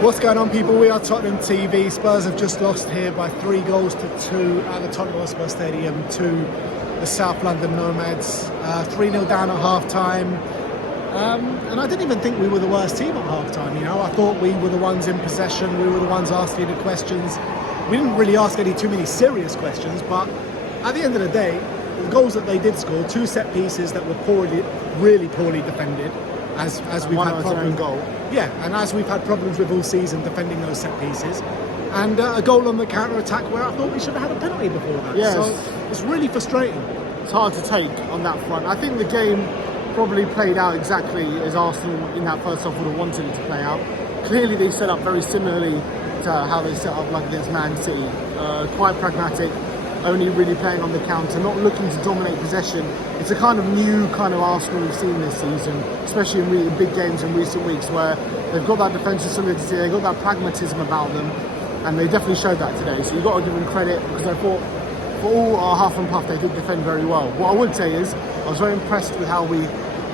What's going on, people? We are Tottenham TV. Spurs have just lost here by 3-2 at the Tottenham Hotspur Stadium to the South London Nomads. 3-0 down at half-time. And I didn't even think we were the worst team at half-time, you know. I thought we were the ones in possession. We were the ones asking the questions. We didn't really ask too many serious questions, but at the end of the day, the goals that they did score, 2 set pieces that were really poorly defended, as we've had problems. Yeah, and as we've had problems with all season defending those set pieces, and a goal on the counter attack where I thought we should have had a penalty before that. Yes. So it's really frustrating. It's hard to take on that front. I think the game probably played out exactly as Arsenal in that first half would have wanted it to play out. Clearly they set up very similarly to how they set up like against Man City. Quite pragmatic, only really playing on the counter, not looking to dominate possession. It's a kind of new kind of Arsenal we've seen this season, especially in big games in recent weeks, where they've got that defensive solidity, they've got that pragmatism about them, and they definitely showed that today. So you've got to give them credit, because I thought for all our half and puff they did defend very well. What I would say is I was very impressed with how we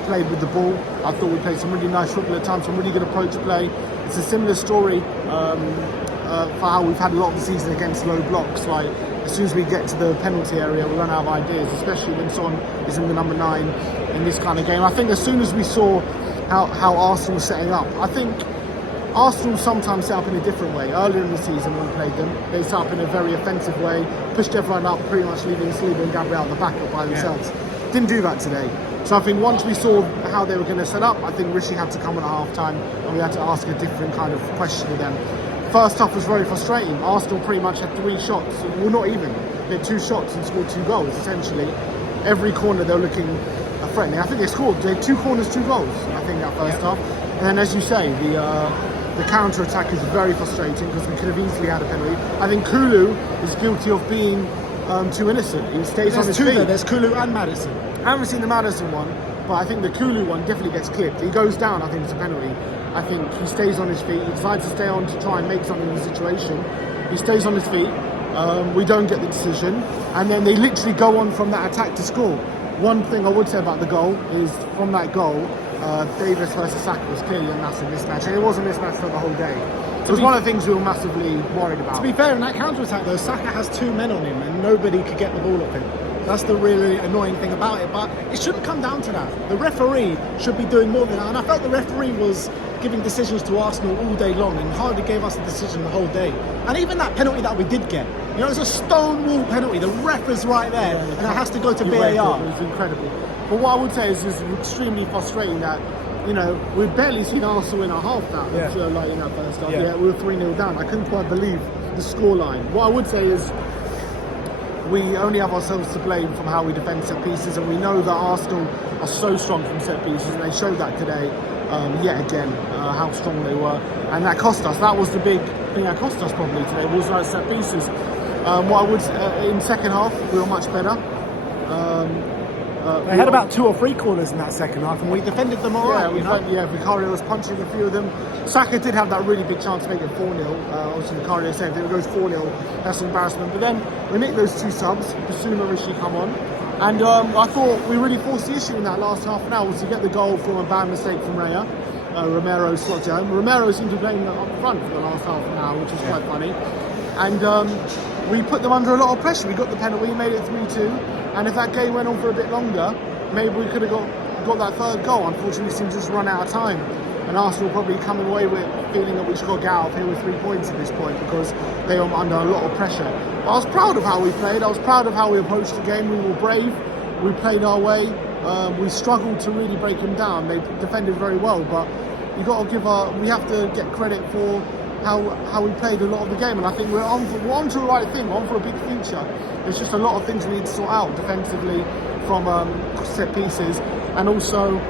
played with the ball. I thought we played some really nice football at times, some really good approach play. It's a similar story for how we've had a lot of the season against low blocks. Like, as soon as we get to the penalty area, we run out of ideas, especially when Son is in the number 9 in this kind of game. I think as soon as we saw how Arsenal was setting up, I think Arsenal sometimes set up in a different way. Earlier in the season when we played them, they set up in a very offensive way, pushed everyone up, pretty much leaving Saliba and Gabriel at the back up by themselves. Didn't do that today. So I think once we saw how they were going to set up, I think Rishi had to come on at half-time and we had to ask a different kind of question of them. First half was very frustrating. Arsenal pretty much had 3 shots, well not even. They had 2 shots and scored 2 goals, essentially. Every corner they were looking threatening. I think they had 2 corners, 2 goals, I think, that first half. And then, as you say, the counter-attack is very frustrating because we could have easily had a penalty. I think Kulu is guilty of being too innocent. He stays on his feet. There's Kulu and Maddison. I haven't seen the Maddison one, but I think the Kulu one definitely gets clipped. He goes down, I think it's a penalty. I think he stays on his feet. He decides to stay on to try and make something of the situation. He stays on his feet. We don't get the decision. And then they literally go on from that attack to score. One thing I would say about the goal is from that goal, Davis versus Saka was clearly a massive mismatch. And it was a mismatch for the whole day. It was one of the things we were massively worried about. To be fair, in that counter-attack though, Saka has 2 men on him and nobody could get the ball off him. That's the really annoying thing about it, but it shouldn't come down to that. The referee should be doing more than that, and I felt the referee was giving decisions to Arsenal all day long and hardly gave us a decision the whole day. And even that penalty that we did get, you know, it's a stonewall penalty. The ref is right there, and it has to go to VAR. It was incredible. But what I would say is it's extremely frustrating that, you know, we've barely seen Arsenal in a half now, like in that first half. Yeah, we were 3-0 down. I couldn't quite believe the scoreline. What I would say is we only have ourselves to blame from how we defend set pieces, and we know that Arsenal are so strong from set pieces, and they showed that today, yet again, how strong they were, and that cost us. That was the big thing that cost us probably today, was those set pieces. What I would in second half, we were much better. They had about 2 or 3 corners in that second half, and we defended them all right. Vicario was punching a few of them. Saka did have that really big chance to make it 4-0. Obviously, Vicario saved it. It goes 4-0. That's an embarrassment. But then we make those 2 subs. Basuma, Rishi come on. And I thought we really forced the issue in that last half an hour was to get the goal from a bad mistake from Raya. Romero slots it home. Romero seemed to be playing up front for the last half an hour, which was quite funny. And we put them under a lot of pressure. We got the penalty, made it 3-2. And if that game went on for a bit longer, maybe we could have got that 3rd goal. Unfortunately, we seemed to just run out of time. And Arsenal probably coming away with feeling that we should get out of here with 3 points at this point because they were under a lot of pressure. But I was proud of how we played. I was proud of how we approached the game. We were brave. We played our way. We struggled to really break them down. They defended very well, but we have to get credit for how we played a lot of the game, and I think we're on to the right thing, we're on for a big future. There's just a lot of things we need to sort out defensively from set pieces, and also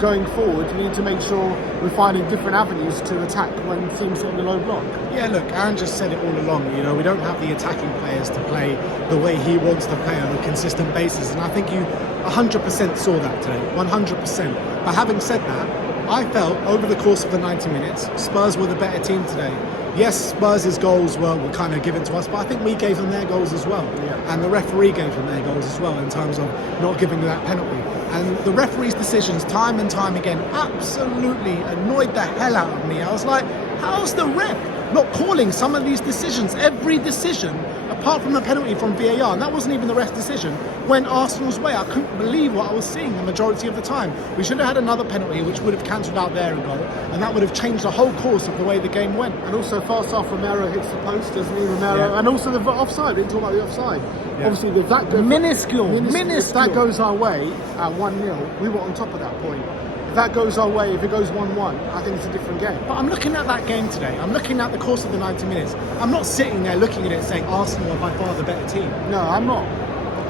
going forward we need to make sure we're finding different avenues to attack when teams get in the low block. Yeah, look, Aaron just said it all along, you know, we don't have the attacking players to play the way he wants to play on a consistent basis, and I think you 100% saw that today, 100%. But having said that, I felt over the course of the 90 minutes, Spurs were the better team today. Yes, Spurs' goals were kind of given to us, but I think we gave them their goals as well. Yeah. And the referee gave them their goals as well in terms of not giving them that penalty. And the referee's decisions, time and time again, absolutely annoyed the hell out of me. I was like, How's the ref not calling some of these decisions? Every decision, apart from the penalty from VAR, and that wasn't even the ref's decision, went Arsenal's way. I couldn't believe what I was seeing the majority of the time. We should have had another penalty, which would have cancelled out their goal, and that would have changed the whole course of the way the game went. And also, first half, Romero hits the post, doesn't he? Romero, Yeah. and also the offside. We didn't talk about the offside. Yeah. Obviously, if that goes Minuscule. If that goes our way at 1-0, we were on top at that point. If that goes our way, if it goes 1-1, I think it's a different game. But I'm looking at that game today. I'm looking at the course of the 90 minutes. I'm not sitting there looking at it saying Arsenal are by far the better team. No, I'm not.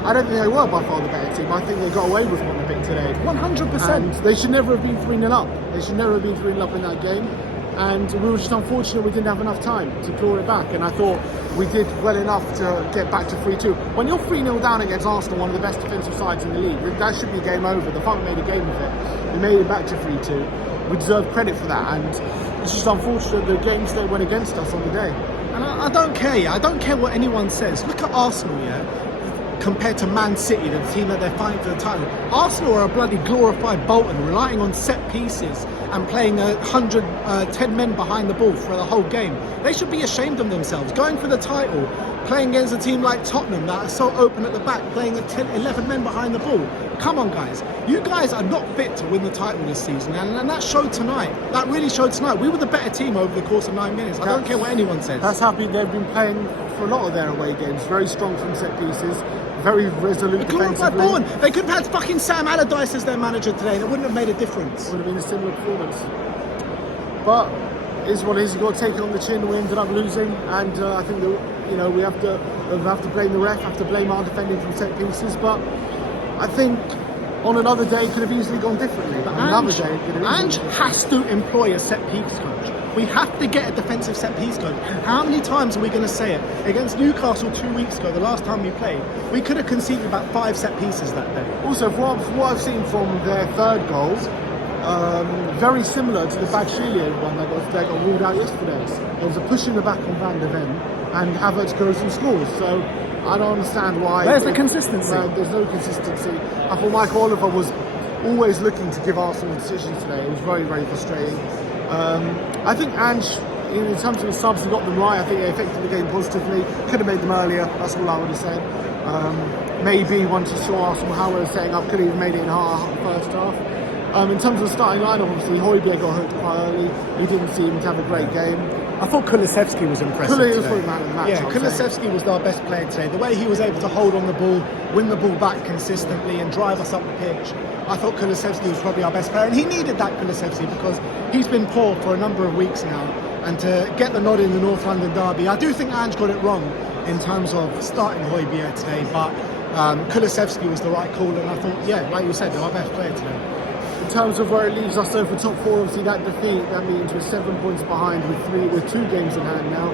I don't think they were by far the better team. I think they got away with one a bit today. 100%. And they should never have been 3-0 up. They should never have been 3-0 up in that game. And we were just unfortunate we didn't have enough time to claw it back. And I thought we did well enough to get back to 3-2. When you're 3-0 down against Arsenal, one of the best defensive sides in the league, that should be game over. The Funk made a game of it. We made it back to 3-2. We deserve credit for that. And it's just unfortunate the games that went against us on the day. And I don't care. Yeah. I don't care what anyone says. Look at Arsenal, yeah, compared to Man City, the team that they're fighting for the title. Arsenal are a bloody glorified Bolton, relying on set pieces and playing 10 men behind the ball for the whole game. They should be ashamed of themselves. Going for the title, playing against a team like Tottenham that are so open at the back, playing 11 men behind the ball. Come on, guys. You guys are not fit to win the title this season, and that showed tonight. That really showed tonight. We were the better team over the course of 9 minutes. I don't care what anyone says. That's how they've been playing for a lot of their away games. Very strong from set pieces. Very resolute defensively. Born. They could have had fucking Sam Allardyce as their manager today, and it wouldn't have made a difference. Would have been a similar performance. But it is what it is. You've got to take it on the chin. We ended up losing, and I think that we have to blame the ref, have to blame our defending from set pieces. But I think on another day it could have easily gone differently. But Ange has to employ a set piece coach. We have to get a defensive set piece coach. How many times are we going to say it? Against Newcastle 2 weeks ago, the last time we played, we could have conceded about 5 set pieces that day. Also, from what I've seen from their third goal, very similar to the Bagshelia one that got ruled out yesterday. There was a push in the back on Van der Ven, and Havertz goes and scores. So I don't understand why. Where's the consistency? There's no consistency. I thought Michael Oliver was always looking to give Arsenal decisions today. It was very, very frustrating. I think Ange, in terms of his subs, he got them right. I think they affected the game positively. Could have made them earlier. That's all I would have said. Maybe once you saw Arsenal how we were setting up, could have even made it in the first half. In terms of the starting lineup, obviously Højbjerg got hurt quite early. He didn't seem to have a great game. I thought Kulusevski was impressive today. Was probably man of the match. Yeah, Kulusevski was our best player today. The way he was able to hold on the ball, win the ball back consistently, and drive us up the pitch. I thought Kulusevski was probably our best player, and he needed that, Kulusevski, because he's been poor for a number of weeks now. And to get the nod in the North London derby, I do think Ange got it wrong in terms of starting Højbjerg today, but Kulusevski was the right call, and I thought, yeah, like you said, our best player today. In terms of where it leaves us though for top 4, obviously that defeat, that means we're 7 points behind with 2 games in hand now,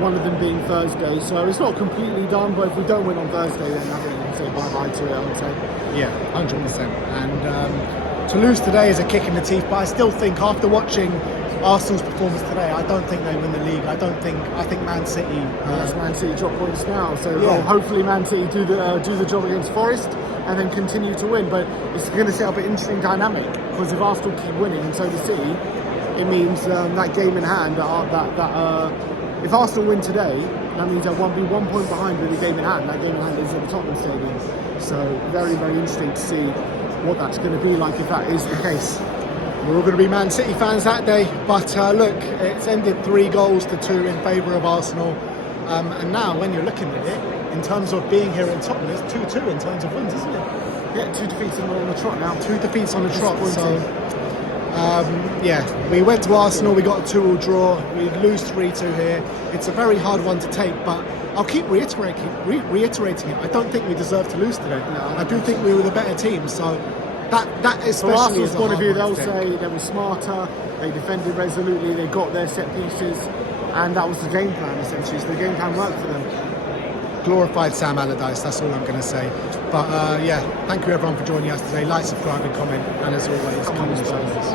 one of them being Thursday. So it's not completely done, but if we don't win on Thursday, then I think we can say bye-bye to it, I would say. Yeah, 100%. And to lose today is a kick in the teeth, but I still think after watching Arsenal's performance today, I don't think they win the league. I think Man City. Yes, Man City drop points now, so yeah. Hopefully Man City do the job against Forest and then continue to win. But it's going to set up an interesting dynamic, because if Arsenal keep winning and so does City, it means that game in hand, if Arsenal win today, that means they'll be 1 point behind with the game in hand. That game in hand is at the Tottenham Stadium. So very, very interesting to see what that's going to be like if that is the case. We're all going to be Man City fans that day, but look, it's ended 3-2 in favour of Arsenal. And now, when you're looking at it, in terms of being here in Tottenham, it's 2-2 in terms of wins, isn't it? Yeah, 2 defeats on the trot now. 2 defeats on the trot. So, yeah, we went to Arsenal, we got a 2-2 draw, we lose 3-2 here. It's a very hard one to take, but I'll keep reiterating it. I don't think we deserve to lose today. No, I do think we were the better team, so that especially from Arsenal's is a point of hard view, one they'll to take. say they were smarter, they defended resolutely, they got their set pieces, and that was the game plan essentially. So the game plan worked for them. Glorified Sam Allardyce, that's all I'm going to say. But yeah, thank you everyone for joining us today. Like, subscribe and comment, and as always, come on Spurs.